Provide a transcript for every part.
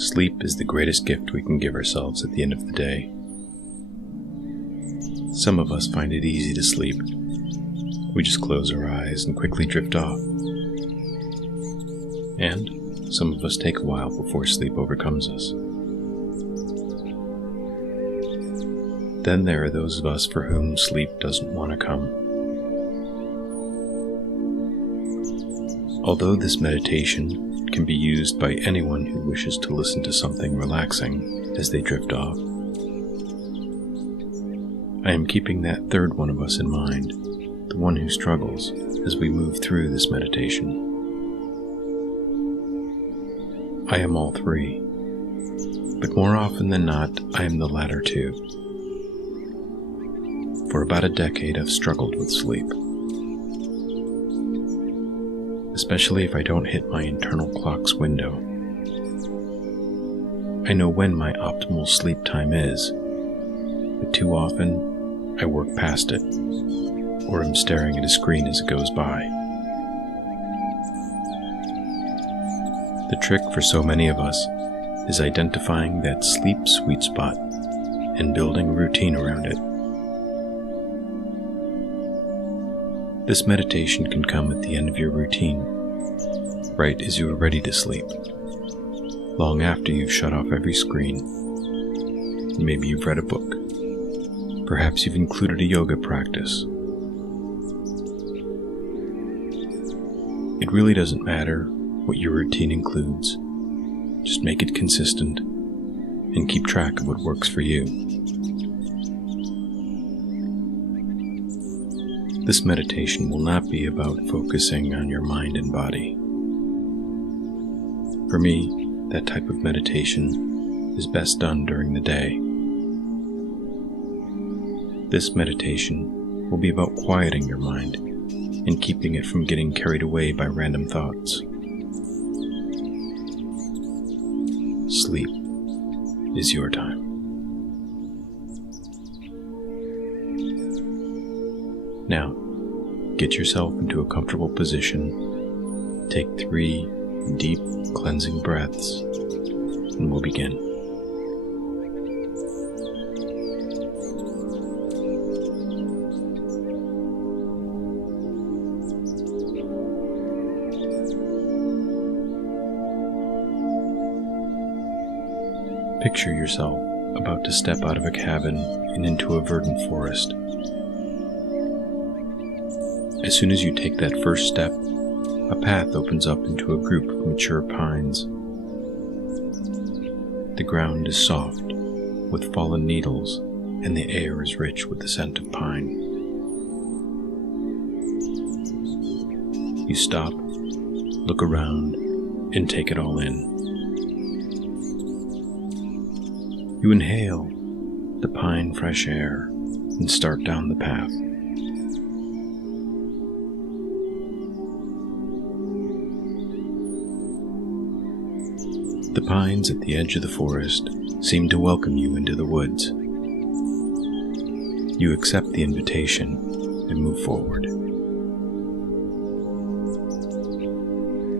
Sleep is the greatest gift we can give ourselves at the end of the day. Some of us find it easy to sleep. We just close our eyes and quickly drift off. And some of us take a while before sleep overcomes us. Then there are those of us for whom sleep doesn't want to come. Although this meditation can be used by anyone who wishes to listen to something relaxing as they drift off, I am keeping that third one of us in mind, the one who struggles as we move through this meditation. I am all three, but more often than not, I am the latter two. For about a decade, I've struggled with sleep, especially if I don't hit my internal clock's window. I know when my optimal sleep time is, but too often I work past it, or am staring at a screen as it goes by. The trick for so many of us is identifying that sleep sweet spot and building a routine around it. This meditation can come at the end of your routine, right as you are ready to sleep, long after you've shut off every screen. Maybe you've read a book. Perhaps you've included a yoga practice. It really doesn't matter what your routine includes. Just make it consistent and keep track of what works for you. This meditation will not be about focusing on your mind and body. For me, that type of meditation is best done during the day. This meditation will be about quieting your mind and keeping it from getting carried away by random thoughts. Sleep is your time. Now, get yourself into a comfortable position, take 3 deep, cleansing breaths, and we'll begin. Picture yourself about to step out of a cabin and into a verdant forest. As soon as you take that first step, a path opens up into a group of mature pines. The ground is soft, with fallen needles, and the air is rich with the scent of pine. You stop, look around, and take it all in. You inhale the pine fresh air and start down the path. The pines at the edge of the forest seem to welcome you into the woods. You accept the invitation and move forward.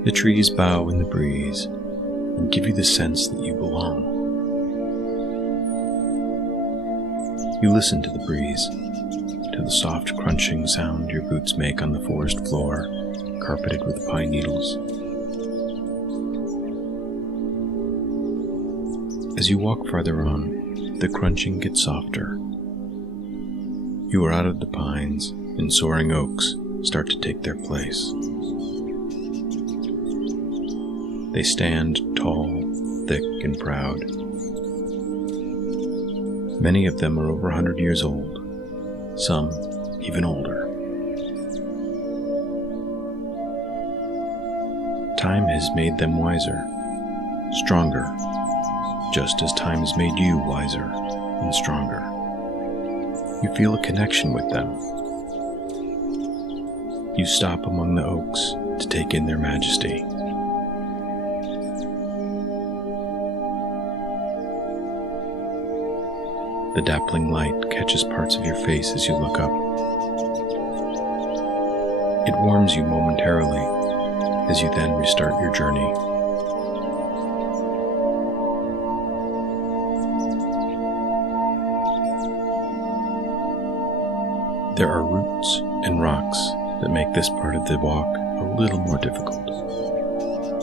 The trees bow in the breeze and give you the sense that you belong. You listen to the breeze, to the soft crunching sound your boots make on the forest floor, carpeted with pine needles. As you walk farther on, the crunching gets softer. You are out of the pines, and soaring oaks start to take their place. They stand tall, thick, and proud. Many of them are over 100 years old, some even older. Time has made them wiser, stronger, just as time has made you wiser and stronger. You feel a connection with them. You stop among the oaks to take in their majesty. The dappling light catches parts of your face as you look up. It warms you momentarily as you then restart your journey. There are roots and rocks that make this part of the walk a little more difficult,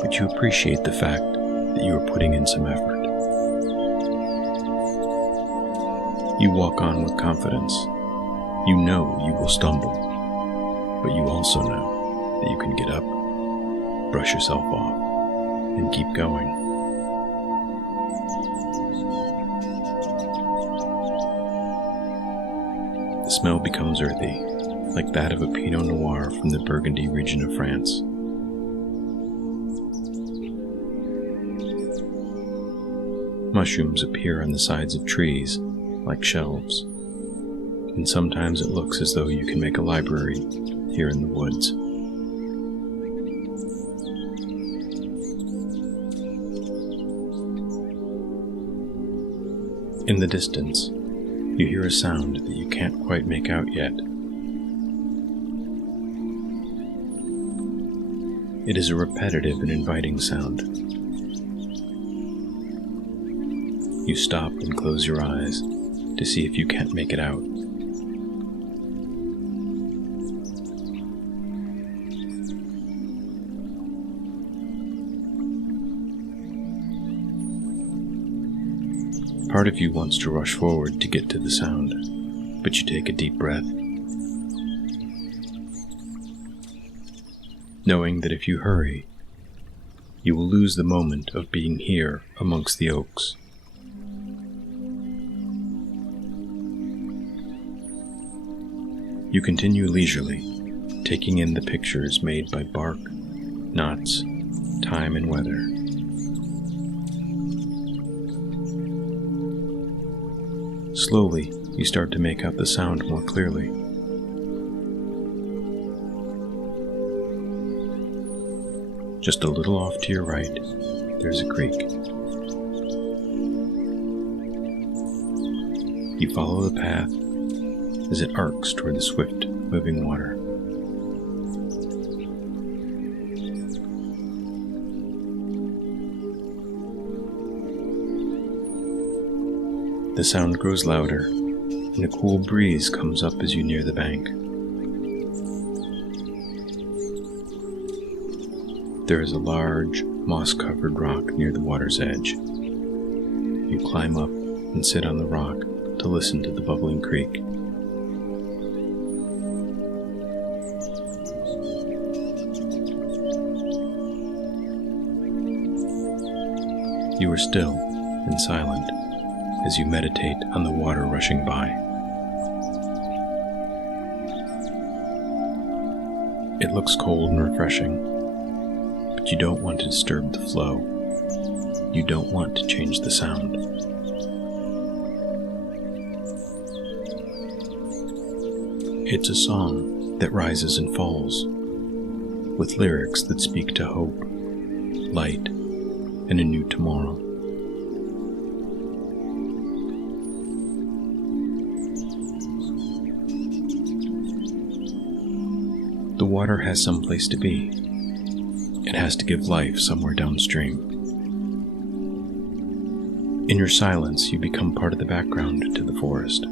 but you appreciate the fact that you are putting in some effort. You walk on with confidence. You know you will stumble, but you also know that you can get up, brush yourself off, and keep going. The smell becomes earthy, like that of a Pinot Noir from the Burgundy region of France. Mushrooms appear on the sides of trees, like shelves, and sometimes it looks as though you can make a library here in the woods. In the distance, you hear a sound that you can't quite make out yet. It is a repetitive and inviting sound. You stop and close your eyes to see if you can't make it out. Part of you wants to rush forward to get to the sound, but you take a deep breath, knowing that if you hurry, you will lose the moment of being here amongst the oaks. You continue leisurely, taking in the pictures made by bark, knots, time, and weather. Slowly, you start to make out the sound more clearly. Just a little off to your right, there's a creek. You follow the path as it arcs toward the swift moving water. The sound grows louder, and a cool breeze comes up as you near the bank. There is a large, moss-covered rock near the water's edge. You climb up and sit on the rock to listen to the bubbling creek. You are still and silent as you meditate on the water rushing by. It looks cold and refreshing, but you don't want to disturb the flow. You don't want to change the sound. It's a song that rises and falls, with lyrics that speak to hope, light, and a new tomorrow. The water has some place to be. It has to give life somewhere downstream. In your silence, you become part of the background to the forest.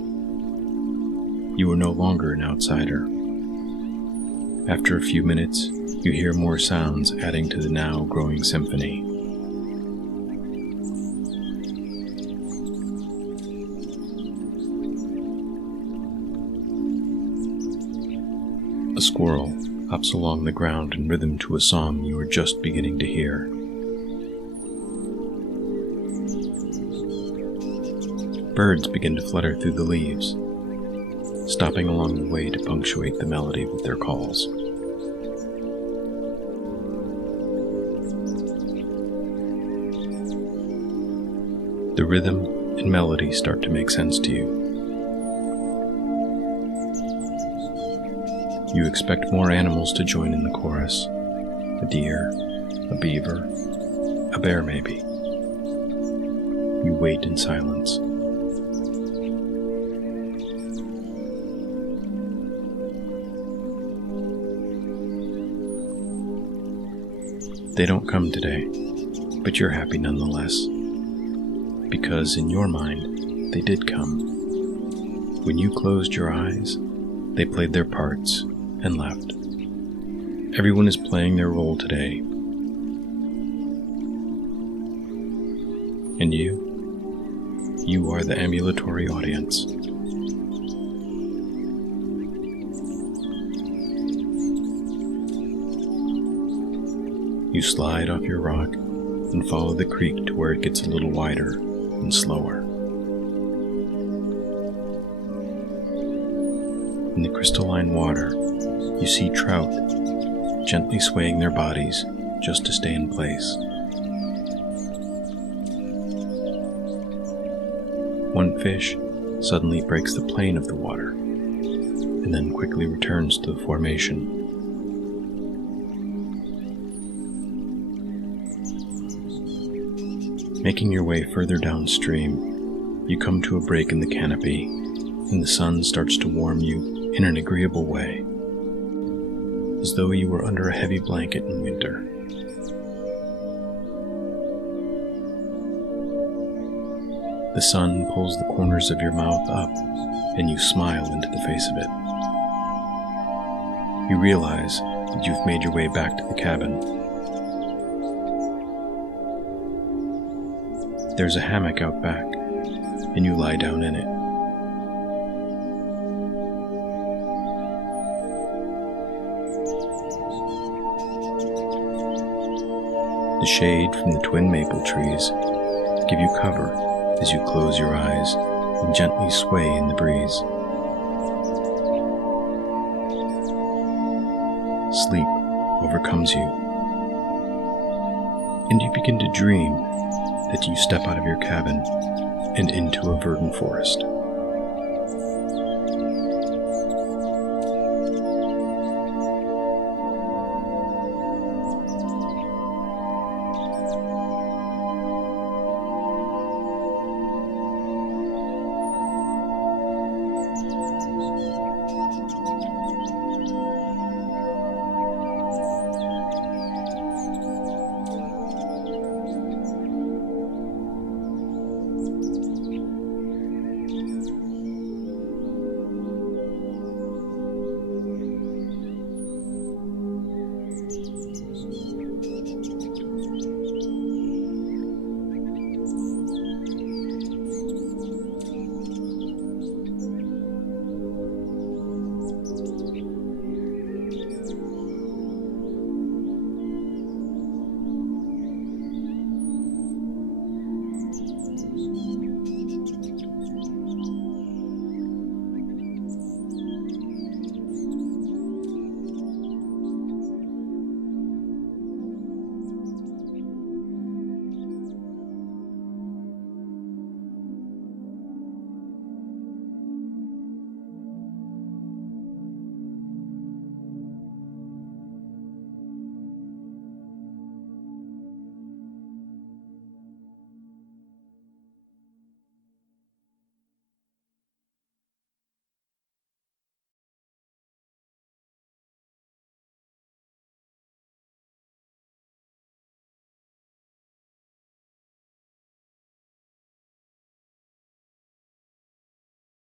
You are no longer an outsider. After a few minutes, you hear more sounds adding to the now growing symphony. A squirrel hops along the ground in rhythm to a song you are just beginning to hear. Birds begin to flutter through the leaves, stopping along the way to punctuate the melody with their calls. The rhythm and melody start to make sense to you. You expect more animals to join in the chorus. A deer, a beaver, a bear maybe. You wait in silence. They don't come today, but you're happy nonetheless. Because in your mind, they did come. When you closed your eyes, They played their parts and left. Everyone is playing their role today. And you are the ambulatory audience. You slide off your rock and follow the creek to where it gets a little wider and slower. In the crystalline water, you see trout gently swaying their bodies just to stay in place. One fish suddenly breaks the plane of the water and then quickly returns to the formation. Making your way further downstream, you come to a break in the canopy, and the sun starts to warm you in an agreeable way, as though you were under a heavy blanket in winter. The sun pulls the corners of your mouth up, and you smile into the face of it. You realize that you've made your way back to the cabin. There's a hammock out back, and you lie down in it. The shade from the twin maple trees give you cover as you close your eyes and gently sway in the breeze. Sleep overcomes you, and you begin to dream that you step out of your cabin and into a verdant forest.